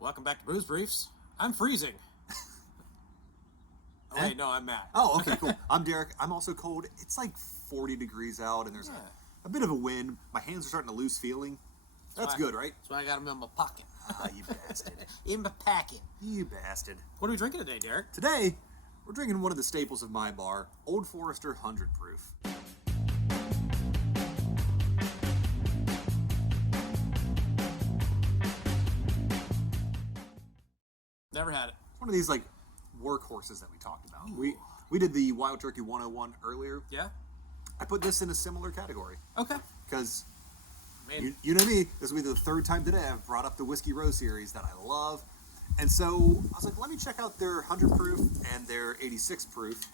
Welcome back to Booze Briefs. I'm freezing. Oh, hey, no, I'm Matt. Oh, okay, cool. I'm Derek. I'm also cold. It's like 40 degrees out, and there's a bit of a wind. My hands are starting to lose feeling. That's good, right? That's why I got them in my pocket. Ah, you bastard. In my packet. You bastard. What are we drinking today, Derek? Today, we're drinking one of the staples of my bar, Old Forester 100 Proof. Never had it. One of these, like, workhorses that we talked about. We did the Wild Turkey 101 earlier. Yeah? I put this in a similar category. Okay. Because, you know me, this will be the third time today I've brought up the Whiskey Row series that I love. And so, I was like, let me check out their 100 proof and their 86 proof.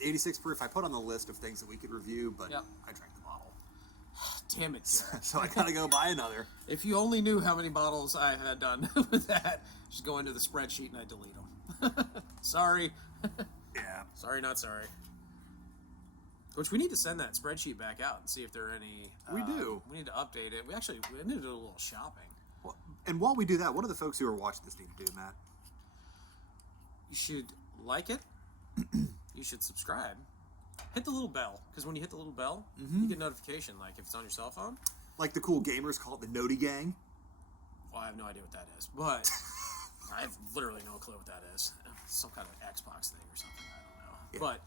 The 86 proof I put on the list of things that we could review, but I drank the bottle. Damn it, Derek. So I gotta go buy another. If you only knew how many bottles I had done with that, just go into the spreadsheet and I delete them. Sorry. Yeah. Sorry, not sorry. Which we need to send that spreadsheet back out and see if there are any... We do. We need to update it. We need to do a little shopping. Well, and while we do that, what do the folks who are watching this need to do, Matt? You should like it. You should subscribe. Hit the little bell, because when you hit the little bell, you get notification, like if it's on your cell phone. Like the cool gamers call it the Noti Gang. Well, I have no idea what that is, but I have literally no clue what that is. Some kind of Xbox thing or something, I don't know. Yeah.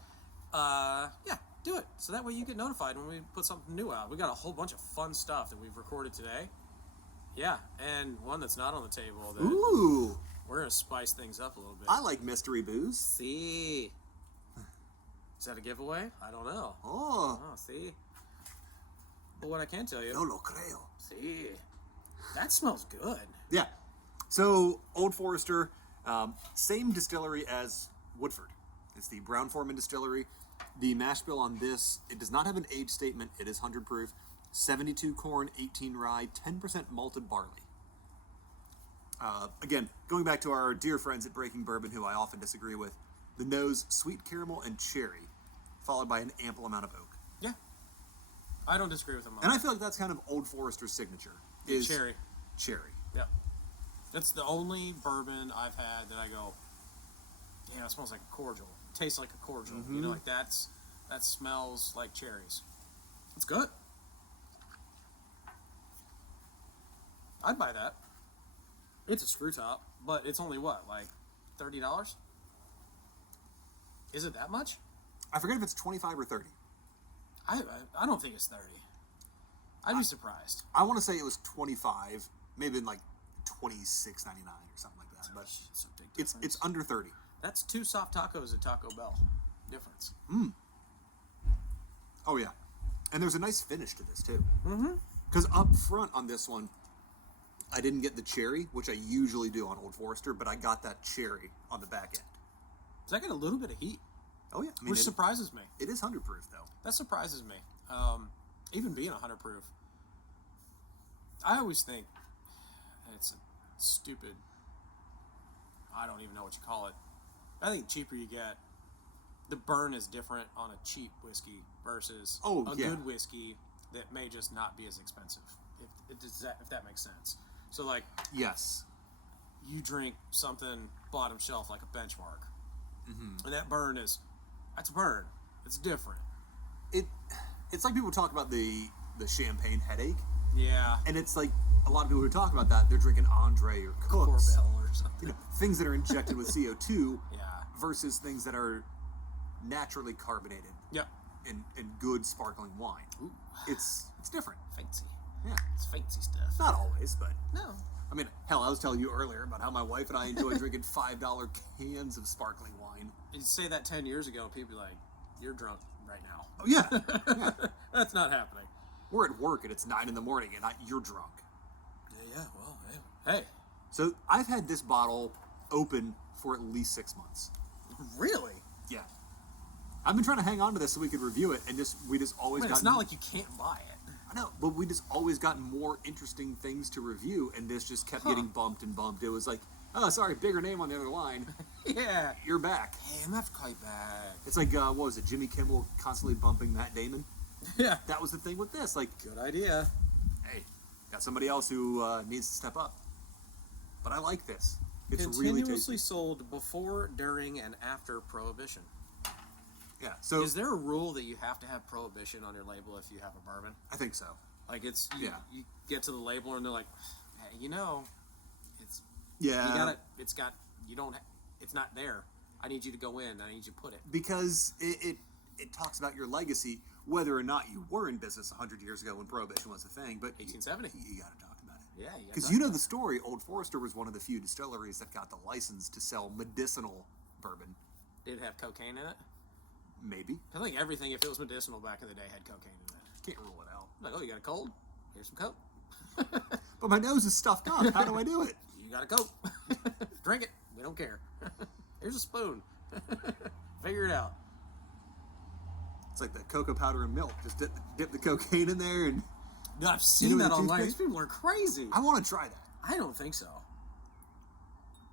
But, yeah, do it. So that way you get notified when we put something new out. We got a whole bunch of fun stuff that we've recorded today. Yeah, and one that's not on the table. That Ooh. We're going to spice things up a little bit. I like mystery booze. See. Is that a giveaway? I don't know. Oh. See. But what I can tell you... No lo creo. See. That smells good. Yeah. So, Old Forester, same distillery as Woodford. It's the Brown-Forman distillery. The mash bill on this, it does not have an age statement. It is 100 proof. 72 corn, 18 rye, 10% malted barley. Again, going back to our dear friends at Breaking Bourbon, who I often disagree with, the nose, sweet caramel and cherry, followed by an ample amount of oak. Yeah. I don't disagree with them. And I feel like that's kind of Old Forester's signature. Is cherry. Cherry. Yep. That's the only bourbon I've had that I go, damn, it smells like a cordial. It tastes like a cordial. You know, like that smells like cherries. It's good. I'd buy that. It's a screw top, but it's only what, like $30? Is it that much? I forget if it's 25 or 30. I don't think it's 30. I'd be surprised. I want to say it was 25, maybe like $26.99 or something like that. But It's a big difference. it's under 30. That's 2 soft tacos at Taco Bell. Difference. Oh yeah, and there's a nice finish to this too. Mm-hmm. Because up front on this one, I didn't get the cherry, which I usually do on Old Forester, but I got that cherry on the back end. Does that get a little bit of heat? Oh yeah, Which surprises me. It is 100 proof though. That surprises me. Even being 100 proof. I always think it's a stupid, I don't even know what you call it. I think the cheaper you get, the burn is different on a cheap whiskey versus a good whiskey that may just not be as expensive. If that makes sense. So like, Yes. you drink something bottom shelf like a Benchmark, and that burn that's a burn. It's different. It's like people talk about the champagne headache, Yeah. and it's like a lot of people who talk about that, they're drinking Andre or Cooks, Bell or something. you know, things that are injected with CO2 Yeah. versus things that are naturally carbonated Yep. in good sparkling wine. Ooh. It's different. Fancy. Yeah. It's fancy stuff. Not always, but No. I mean, hell, I was telling you earlier about how my wife and I enjoy drinking $5 cans of sparkling wine. You say that 10 years ago, people be like, you're drunk right now. Oh yeah, yeah. That's not happening. We're at work and it's 9 in the morning and you're drunk. Yeah, well, hey. So I've had this bottle open for at least 6 months. Really? Yeah. I've been trying to hang on to this so we could review it, and we just always got. It's not like you can't buy it. I know, but we just always got more interesting things to review, and this just kept getting bumped and bumped. It was like, oh, sorry, bigger name on the other line. Yeah. You're back. Hey, I'm gonna have to call you back. It's like, what was it, Jimmy Kimmel constantly bumping Matt Damon? Yeah. That was the thing with this. Like, Good idea. hey, got somebody else who needs to step up. But I like this. It's Continuously really tasty. sold before, during, and after Prohibition. Yeah. So Is there a rule that you have to have Prohibition on your label if you have a bourbon? I think so. Like it's Yeah. You get to the label and they're like, hey, it's Yeah. you got it. It's got you don't. It's not there. I need you to go in. I need you to put it. Because it talks about your legacy, whether or not you were in business 100 years ago when Prohibition was a thing. But 1870. You got to talk about it. Yeah. Because you know the story. Old Forester was one of the few distilleries that got the license to sell medicinal bourbon. Did it have cocaine in it? Maybe. I think everything, if it was medicinal back in the day, had cocaine in it. Can't rule it out. Like, oh, you got a cold? Here's some coke. But my nose is stuffed up. How do I do it? You got a coke. Drink it. We don't care. Here's a spoon. Figure it out. It's like the cocoa powder and milk. Just dip the cocaine in there and... No, I've seen with that a online. These toothpick? people are crazy. I want to try that. I don't think so.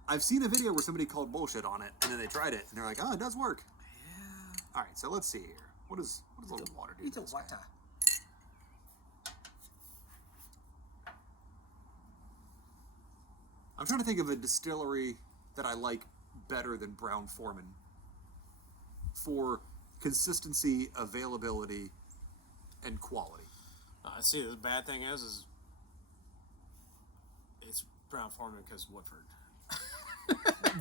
I've seen a video where somebody called bullshit on it, and then they tried it, and they're like, oh, it does work. Yeah. All right, so let's see here. What does a little water do? Eat to the this water. guy? I'm trying to think of a distillery that I like better than Brown-Forman for consistency, availability, and quality. See, the bad thing is it's Brown-Forman because Woodford.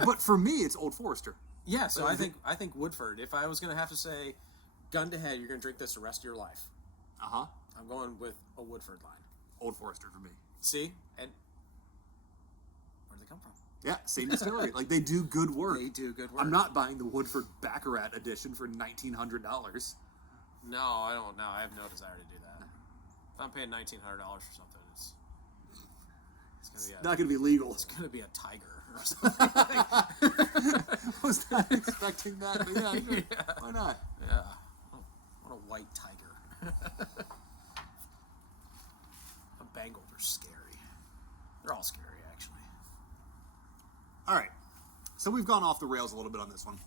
But for me, it's Old Forester. Yeah, so I think Woodford. If I was going to have to say, gun to head, you're going to drink this the rest of your life. Uh-huh. I'm going with a Woodford line. Old Forester for me. See? And where do they come from? Yeah, same distillery. Like, they do good work. They do good work. I'm not buying the Woodford Baccarat edition for $1,900. No, I don't know. I have no desire to do that. If I'm paying $1,900 for something, it's Not going to be legal. It's going to be a tiger or something. Was not expecting that, but yeah, sure. Yeah. Why not? Yeah. What a white tiger. Bengals are scary. They're all scary, actually. All right. So we've gone off the rails a little bit on this one.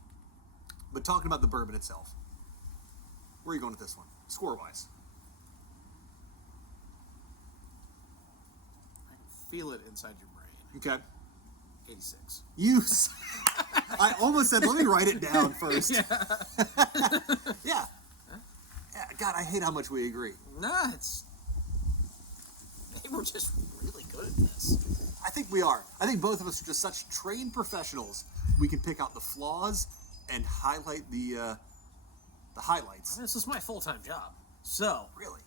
But talking about the bourbon itself, where are you going with this one? Score-wise. I can feel it inside your brain. Okay. 86. I almost said, let me write it down first. Yeah. Yeah. Yeah. God, I hate how much we agree. Nah, they were just really good at this. I think we are. I think both of us are just such trained professionals. We can pick out the flaws and highlight the highlights. This is my full-time job. So, Really?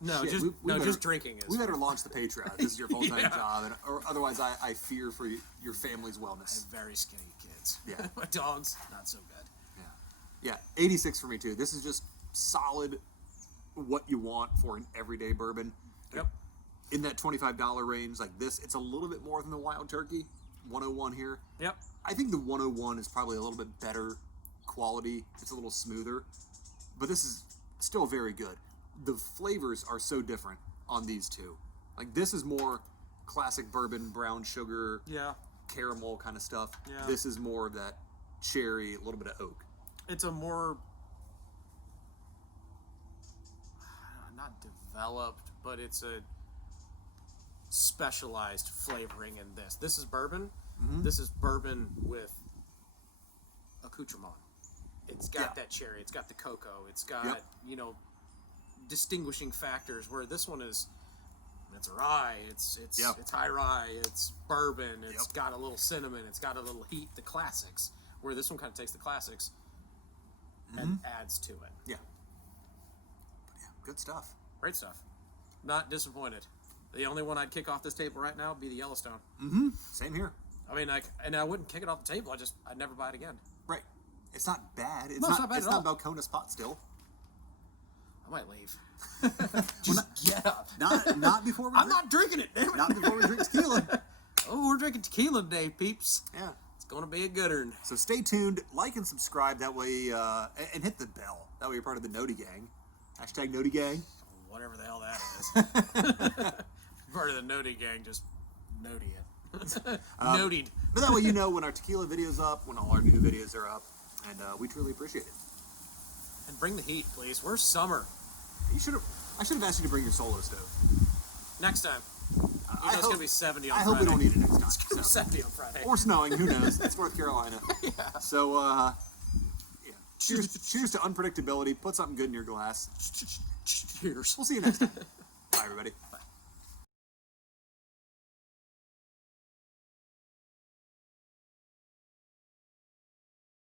no, Shit, just we better- just drinking is. We better launch the Patreon. This is your full-time Yeah. job, or otherwise I fear for your family's I wellness. have very skinny kids. Yeah. My dog's not so good. Yeah. Yeah, 86 for me too. This is just solid what you want for an everyday bourbon. Yep. In that $25 range, like this, it's a little bit more than the Wild Turkey. 101 here. Yep. I think the 101 is probably a little bit better quality. It's a little smoother. But this is still very good. The flavors are so different on these two. Like, this is more classic bourbon, brown sugar, Yeah. caramel kind of stuff. Yeah. This is more of that cherry, a little bit of oak. It's a more not developed, but it's a specialized flavoring in this. This is bourbon. Mm-hmm. This is bourbon with accoutrement. It's got Yeah. that cherry. It's got the cocoa. It's got, Yep. distinguishing factors, where this one is, it's rye, it's Yep. it's high rye, it's bourbon, it's Yep. got a little cinnamon, it's got a little heat, the classics, where this one kind of takes the classics and adds to it. Yeah. But yeah, good stuff. Great stuff. Not disappointed. The only one I'd kick off this table right now would be the Yellowstone. Mm-hmm. Same here. I mean, and I wouldn't kick it off the table. I'd never buy it again. Right. It's not bad. It's No, not it's not bad it's at not all. Balcones pot still. I might leave. Just get up. Not before we I'm not drinking it, damn it. not before we drink tequila. Oh, we're drinking tequila today, peeps. Yeah. It's going to be a good one. So stay tuned, like and subscribe. That way, and hit the bell. That way you're part of the Noti Gang. Hashtag Noti Gang. Whatever the hell that is. Part of the Noti gang, just noti it. Noted. But that way you know when our tequila video's up, when all our new videos are up, and we truly appreciate it. And bring the heat, please. Where's summer? I should have asked you to bring your solo stove. Next time. You know it's gonna be 70 on I Friday. hope we don't need it next time. It's gonna be So. 70 on Friday. Or snowing, who knows? It's North Carolina. Yeah. So, yeah. Cheers to unpredictability. Put something good in your glass. Cheers. We'll see you next time. Bye, everybody. Bye.